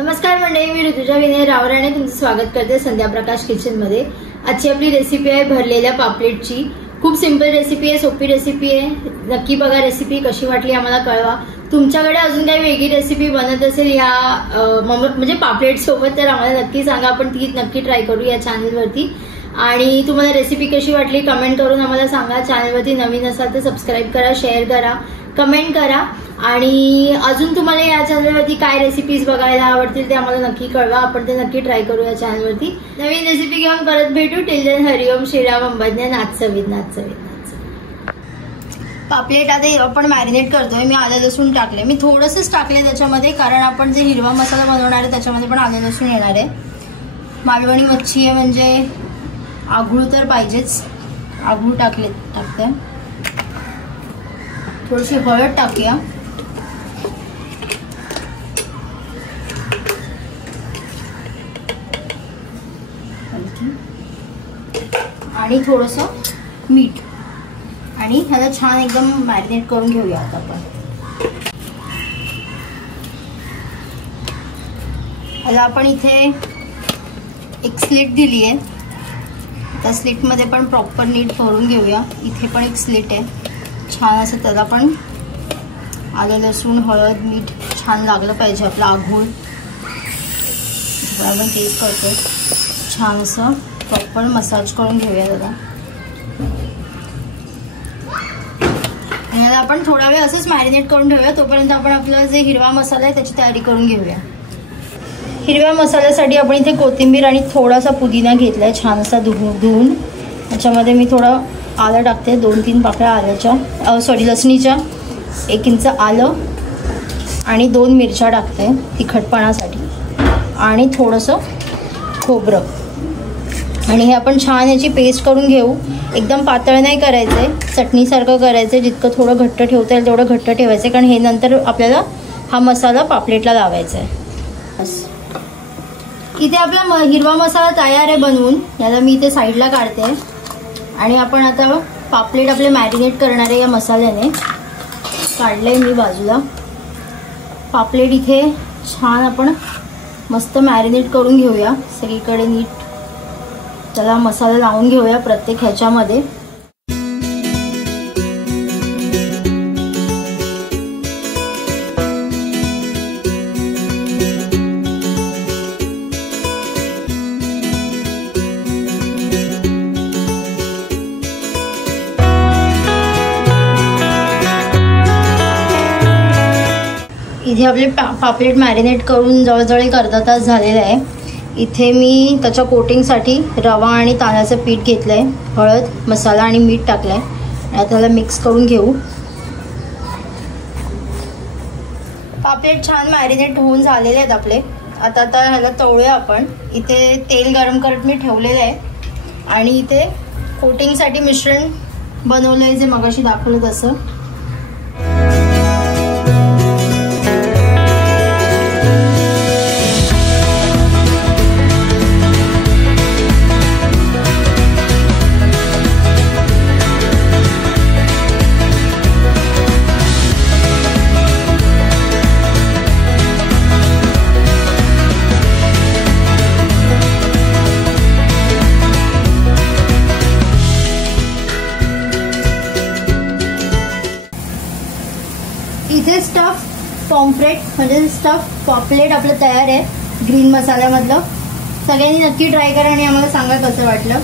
नमस्कार मंडळी, मी ऋतुजा विनय रावराणे तुमचं स्वागत करते संध्या प्रकाश किचन मध्ये। आजची आपली रेसिपी आहे भरलेल्या पापलेटची। खूप सिंपल रेसिपी आहे, सोपी रेसिपी आहे। नक्की बघा, रेसिपी कशी वाटली आम्हाला कळवा। तुमच्याकडे अजून काही वेगळी रेसिपी बनत असेल या म्हणजे पापलेट सोबत तर आम्हाला नक्की सांगा, आपण ती नक्की ट्राय करू या चॅनलवरती। आणि तुम्हाला रेसिपी कशी वाटली कमेंट करून आम्हाला सांगा। चॅनलवरती नवीन असाल तर सबस्क्राईब करा, शेअर करा, कमेंट करा। आणि अजून तुम्हाला या चॅनलवरती काय रेसिपीज बघायला आवडतील ते आम्हाला नक्की कळवा, आपण ते नक्की ट्राय करू या चॅनलवरती। नवीन रेसिपी घेऊन परत भेटू। टिल देन हरिओम श्रीराम अंबाज्ञा, नाथ. पापलेट आता आपण मॅरिनेट करतोय। मी आलं लसूण टाकले, मी थोडंसंच टाकले त्याच्यामध्ये, कारण आपण जे हिरवा मसाला बनवणार आहे त्याच्यामध्ये पण आलं लसूण येणार आहे। मालवणी मच्छी आहे म्हणजे आगळू तर पाहिजेच, आगळू टाकते। थोडीशी हळद टाकूया, आणि थोडंसं मीठ, आणि ह्याला छान एकदम मॅरिनेट करून घेऊया। आता आपण ह्याला आपण इथे एक स्लिट दिली आहे, त्या स्लिट मध्ये पण प्रॉपर नीट भरून घेऊया। इथे पण एक स्लिट आहे, छान असं त्याला पण आलं लसूण हळद मीठ छान लागलं पाहिजे। आपला आघूळ आपण टेस्ट करतोय, छान असं प्रॉपर मसाज करून घेऊया त्याला। आणि याला आपण थोडा वेळ असंच मॅरिनेट करून ठेवूया, तोपर्यंत आपण आपला जे हिरवा मसाला आहे त्याची तयारी करून घेऊया। हिरव्या मसाल्यासाठी आपण इथे कोथिंबीर आणि थोडासा पुदिना घेतलाय, छान असा धुवून। त्याच्यामध्ये मी थोडं आलं टाकते, 2-3 पाकळ्या आल्याच्या, लसणीच्या, 1 इंच आलं आणि 2 मिरच्या टाकते तिखटपणासाठी, आणि थोडंसं खोबरं। आणि हे आपण छान याची पेस्ट करून घेऊ। एकदम पातळ नाही करायचंय, चटणीसारखं करायचंय। जितकं थोडं घट्ट ठेवता येईल तेवढं घट्ट ठेवायचं, कारण हे नंतर आपल्याला हा मसाला पापलेटला लावायचा आहे। बस इथे आपला हिरवा मसाला तयार आहे बनवून, याला मी इथे साईडला काढते। आणि आपण आता पापलेट आपले मॅरिनेट करणार आहे या मसाल्याने, काढलंय मी बाजूला। पापलेट इथे छान आपण मस्त मॅरिनेट करून घेऊया, सगळीकडे नीट त्याला मसाला लावून घेऊया प्रत्येक ह्याच्यामध्ये। इथे आपले पापलेट मॅरिनेट करून जवळजवळ 1 अर्धा तास झालेला आहे। इथे मी त्याच्या कोटिंगसाठी रवा आणि तांदळाचं पीठ घेतलंय, हळद मसाला आणि मीठ टाकलंय, आणि त्याला मिक्स करून घेऊ। पापलेट छान मॅरिनेट होऊन झालेले आहेत आपले। आता ह्याला तळूया आपण। इथे तेल गरम करत मी ठेवलेलं आहे, आणि इथे कोटिंगसाठी मिश्रण बनवलंय जे मगाशी दाखवलं तसं। इथे स्टफ पॉम्फ्रेट म्हणजे स्टफ पॉपलेट आपलं तयार आहे ग्रीन मसाल्यामधलं। सगळ्यांनी नक्की ट्राय करा आणि आम्हाला सांगा कसं वाटलं।